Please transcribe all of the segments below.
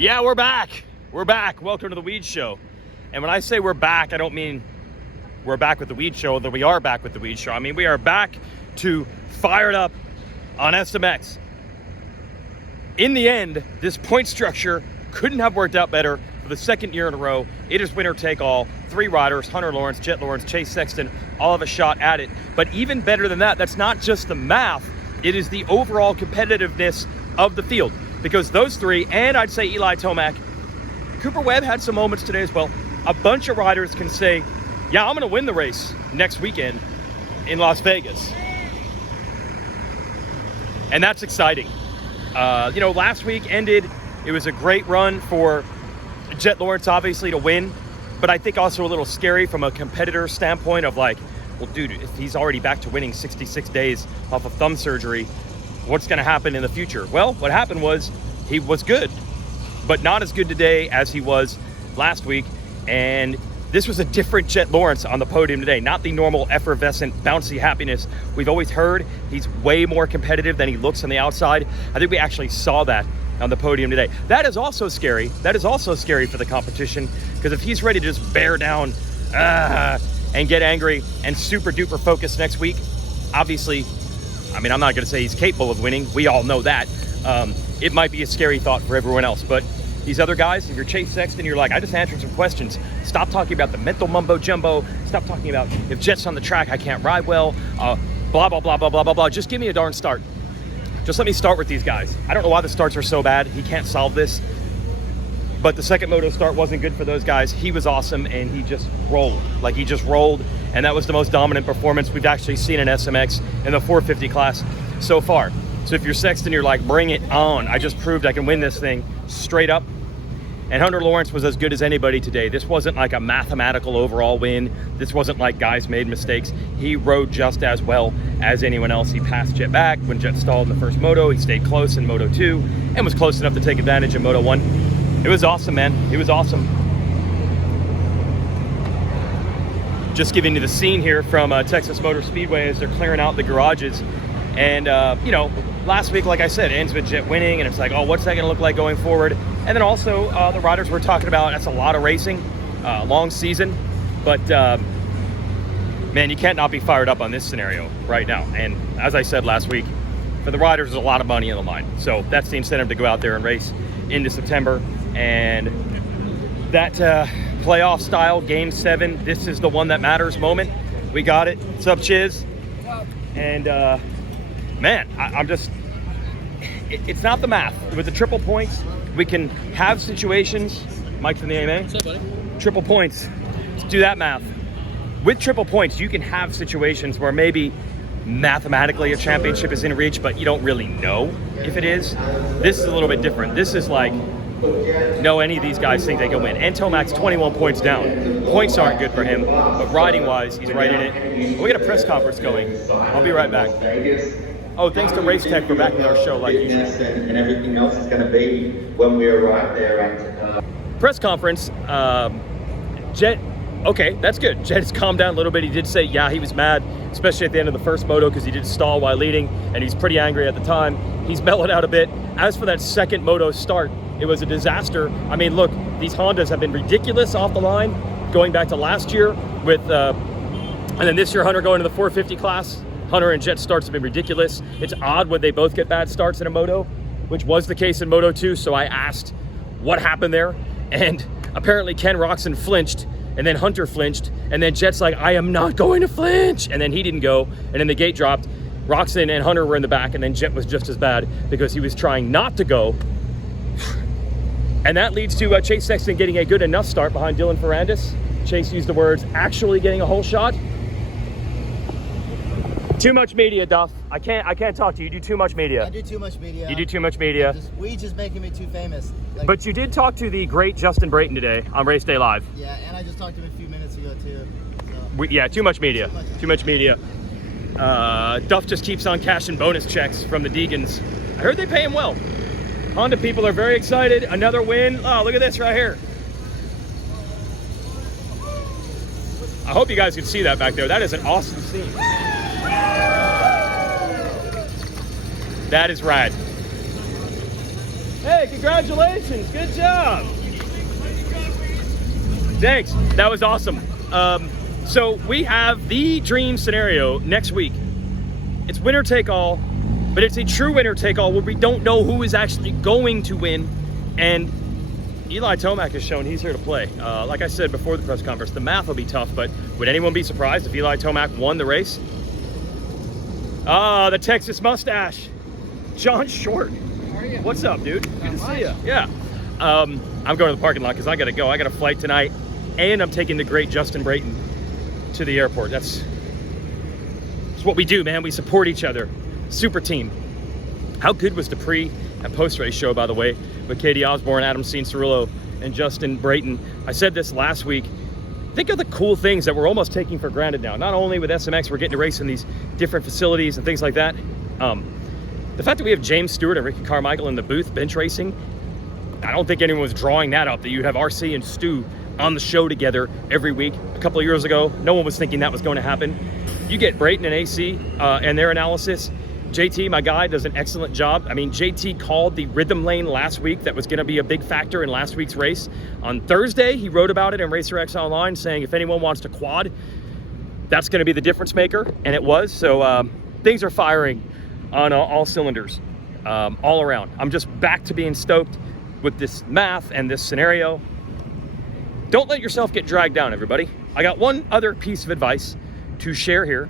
Yeah, we're back. We're back. Welcome to the Weege Show. And when I say we're back, I don't mean we're back with the Weege Show, although we are back with the Weege Show. I mean, we are back to fired up on SMX. In the end, this point structure couldn't have worked out better for the second year in a row. It is winner take all. 3 riders, Hunter Lawrence, Jett Lawrence, Chase Sexton, all have a shot at it. But even better than that, that's not just the math, it is the overall competitiveness of the field. Because those 3, and I'd say Eli Tomac, Cooper Webb had some moments today as well. A bunch of riders can say, yeah, I'm going to win the race next weekend in Las Vegas. And that's exciting. Last week ended, it was a great run for Jett Lawrence, obviously, to win. But I think also a little scary from a competitor standpoint of like, well, dude, if he's already back to winning 66 days off of thumb surgery, what's going to happen in the future? Well, what happened was he was good, but not as good today as he was last week. And this was a different Jett Lawrence on the podium today, not the normal effervescent, bouncy happiness we've always heard. He's way more competitive than he looks on the outside. I think we actually saw that on the podium today. That is also scary. That is also scary for the competition, because if he's ready to just bear down and get angry and super duper focused next week, obviously, I mean, I'm not going to say he's capable of winning. We all know that. It might be a scary thought for everyone else. But these other guys, if you're Chase Sexton, you're like, I just answered some questions. Stop talking about the mental mumbo jumbo. Stop talking about if Jett's on the track, I can't ride well. Blah, blah, blah, blah, blah, blah, blah. Just give me a darn start. Just let me start with these guys. I don't know why the starts are so bad. He can't solve this. But the second moto start wasn't good for those guys. He was awesome, and he just rolled. Like, he just rolled, and that was the most dominant performance we've actually seen in SMX in the 450 class so far. So if you're Sexton, you're like, bring it on. I just proved I can win this thing straight up. And Hunter Lawrence was as good as anybody today. This wasn't like a mathematical overall win. This wasn't like guys made mistakes. He rode just as well as anyone else. He passed Jett back when Jett stalled in the first moto. He stayed close in Moto 2 and was close enough to take advantage in Moto 1. It was awesome, man. It was awesome. Just giving you the scene here from Texas Motor Speedway as they're clearing out the garages. And, last week, like I said, ends with Jett winning, and it's like, oh, what's that going to look like going forward? And then also the riders we're talking about, that's a lot of racing, long season. But, man, you can't not be fired up on this scenario right now. And as I said last week, for the riders, there's a lot of money on the line. So that's the incentive to go out there and race into September. And that playoff style Game 7, this is the one that matters moment. We got it. What's up, Chiz? And man, I'm just, it's not the math. With the triple points, we can have situations. Mike from the AMA. What's up, buddy? Triple points. Let's do that math. With triple points, you can have situations where maybe mathematically a championship is in reach, but you don't really know if it is. This is a little bit different. This is like, no, any of these guys think they can win. And Tomac's 21 points down. Points aren't good for him, but riding-wise, he's right in it. We got a press conference going. I'll be right back. Oh, thanks to Race Tech for backing our show like usual. And everything else is going to be when we arrive there. And press conference, Jett, okay, that's good. Jett has calmed down a little bit. He did say, yeah, he was mad, especially at the end of the first moto because he did stall while leading, and he's pretty angry at the time. He's mellowed out a bit. As for that second moto start, it was a disaster. I mean, look, these Hondas have been ridiculous off the line, going back to last year with, and then this year, Hunter going to the 450 class. Hunter and Jett starts have been ridiculous. It's odd when they both get bad starts in a moto, which was the case in Moto 2, so I asked what happened there, and apparently Ken Roczen flinched, and then Hunter flinched, and then Jett's like, I am not going to flinch, and then he didn't go, and then the gate dropped. Roczen and Hunter were in the back, and then Jett was just as bad because he was trying not to go. And that leads to Chase Sexton getting a good enough start behind Dylan Ferrandis. Chase used the words, actually getting a whole shot. Too much media, Duff. I can't talk to you. You do too much media. I do too much media. You do too much media. Weege is making me too famous. Like, but you did talk to the great Justin Brayton today on Race Day Live. Yeah, and I just talked to him a few minutes ago too. So. Yeah, too much media. Too much media. Duff just keeps on cashing bonus checks from the Deegans. I heard they pay him well. Honda people are very excited. Another win. Oh, look at this right here. I hope you guys can see that back there. That is an awesome scene. That is rad. Hey, congratulations. Good job. Thanks. That was awesome. So we have the dream scenario next week. It's winner take all, but it's a true winner take all where we don't know who is actually going to win. And Eli Tomac has shown he's here to play. Like I said before the press conference, the math will be tough, but would anyone be surprised if Eli Tomac won the race? Ah, the Texas mustache. John Short. How are you? What's up, dude? Good to see you. Yeah. I'm going to the parking lot because I got to go. I got a flight tonight, and I'm taking the great Justin Brayton to the airport. That's what we do, man. We support each other. Super team. How good was the pre and post-race show, by the way, with Katie Osborne, Adam Cianciarulo, and Justin Brayton? I said this last week. Think of the cool things that we're almost taking for granted now. Not only with SMX, we're getting to race in these different facilities and things like that. The fact that we have James Stewart and Ricky Carmichael in the booth bench racing, I don't think anyone was drawing that up, that you have RC and Stu on the show together every week. A couple of years ago, no one was thinking that was going to happen. You get Brayton and AC and their analysis. JT, my guy, does an excellent job. I mean, JT called the rhythm lane last week. That was going to be a big factor in last week's race. On Thursday, he wrote about it in RacerX Online, saying if anyone wants to quad, that's going to be the difference maker, and it was. So things are firing on all cylinders, all around. I'm just back to being stoked with this math and this scenario. Don't let yourself get dragged down, everybody. I got one other piece of advice to share here,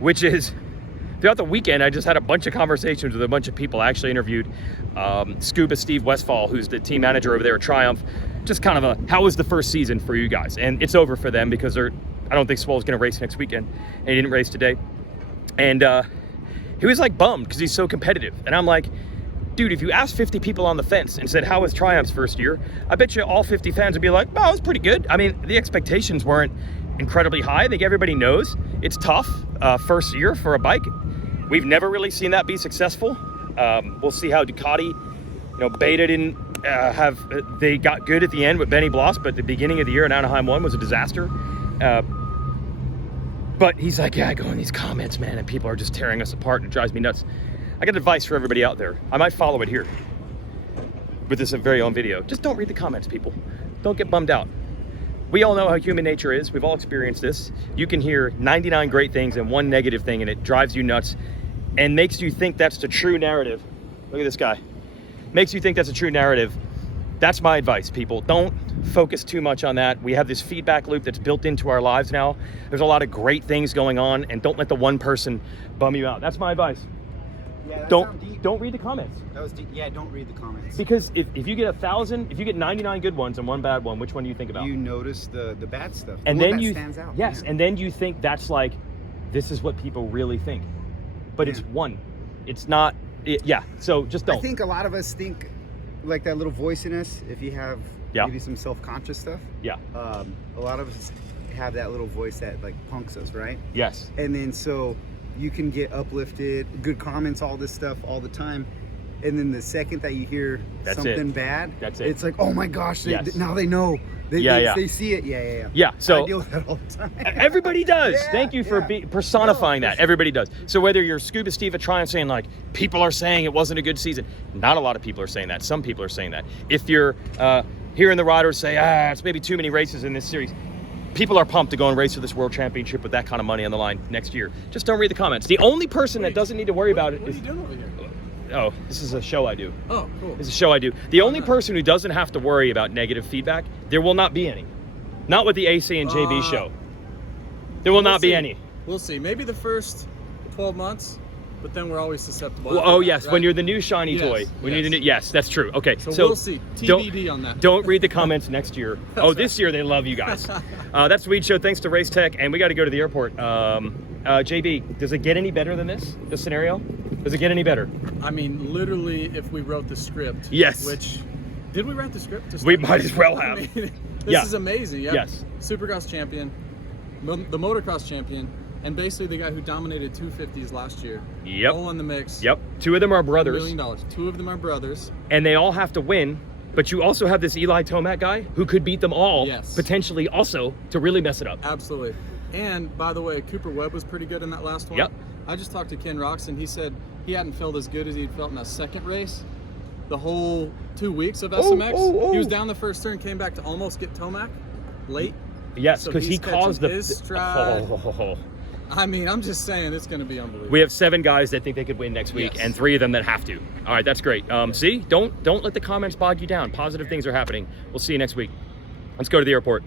which is throughout the weekend, I just had a bunch of conversations with a bunch of people. I actually interviewed Scuba Steve Westfall, who's the team manager over there at Triumph. Just kind of how was the first season for you guys? And it's over for them because I don't think Swole's going to race next weekend, and he didn't race today. And he was like bummed because he's so competitive. And I'm like, dude, if you asked 50 people on the fence and said, how was Triumph's first year? I bet you all 50 fans would be like, well, it was pretty good. I mean, the expectations weren't incredibly high. I think everybody knows it's tough first year for a bike. We've never really seen that be successful. We'll see how Ducati, Beta didn't they got good at the end with Benny Bloss, but the beginning of the year in Anaheim 1 was a disaster. But he's like, yeah, I go in these comments, man, and people are just tearing us apart, and it drives me nuts. I got advice for everybody out there. I might follow it here with this very own video. Just don't read the comments, people. Don't get bummed out. We all know how human nature is. We've all experienced this. You can hear 99 great things and one negative thing, and it drives you nuts and makes you think that's the true narrative. Look at this guy. Makes you think that's a true narrative. That's my advice, people. Don't focus too much on that. We have this feedback loop that's built into our lives now. There's a lot of great things going on, and don't let the one person bum you out. That's my advice. Yeah, Don't read the comments. That was deep. Yeah, don't read the comments. Because if you get 1,000, if you get 99 good ones and one bad one, which one do you think about? You notice the bad stuff. And then then stands out. Yes, Yeah. and then you think that's like, this is what people really think. But it's one. It's not, yeah, so just don't. I think a lot of us think like that little voice in us, if you have maybe some self-conscious stuff. Yeah. A lot of us have that little voice that like punks us, right? Yes. And then so you can get uplifted, good comments, all this stuff all the time. And then the second that you hear something bad, it's like, oh my gosh, now they know. They see it. Yeah, so I deal with that all the time. Everybody does. Thank you for personifying that. Everybody does. So whether you're Scuba Steve at Triumph saying like, people are saying it wasn't a good season. Not a lot of people are saying that. Some people are saying that. If you're hearing the riders say, it's maybe too many races in this series, people are pumped to go and race for this world championship with that kind of money on the line next year. Just don't read the comments. The only person that doesn't need to worry about it is... What are you doing over here? Oh, this is a show I do. Oh, cool. This is a show I do. The only person who doesn't have to worry about negative feedback, there will not be any. Not with the AC and JB show. There will not be any. We'll see. Maybe the first 12 months, but then we're always susceptible. Well, oh, yes, right? When you're the new shiny toy. When you're the new, yes, that's true. Okay, so we'll see. TBD on that. Don't read the comments next year. This year they love you guys. That's the Weege Show. Thanks to Race Tech, and we got to go to the airport. JB, does it get any better than this scenario? Does it get any better? I mean, literally, if we wrote the script. Yes. Which, did we write the script? We might as well have. I mean, this is amazing. Yeah. Yes. Supercross champion, the Motocross champion, and basically the guy who dominated 250s last year. Yep. All in the mix. Yep. Two of them are brothers. $1 million. Two of them are brothers. And they all have to win. But you also have this Eli Tomac guy who could beat them all, potentially also, to really mess it up. Absolutely. And by the way, Cooper Webb was pretty good in that last one. Yep. I just talked to Ken Roxon. He said he hadn't felt as good as he'd felt in that second race. the whole 2 weeks of SMX. He was down the first turn, came back to almost get Tomac late. Yes, So because he he's caused the. his stride. I mean, I'm just saying it's going to be unbelievable. We have 7 guys that think they could win next week, Yes. and 3 of them that have to. All right, that's great. See, don't let the comments bog you down. Positive things are happening. We'll see you next week. Let's go to the airport.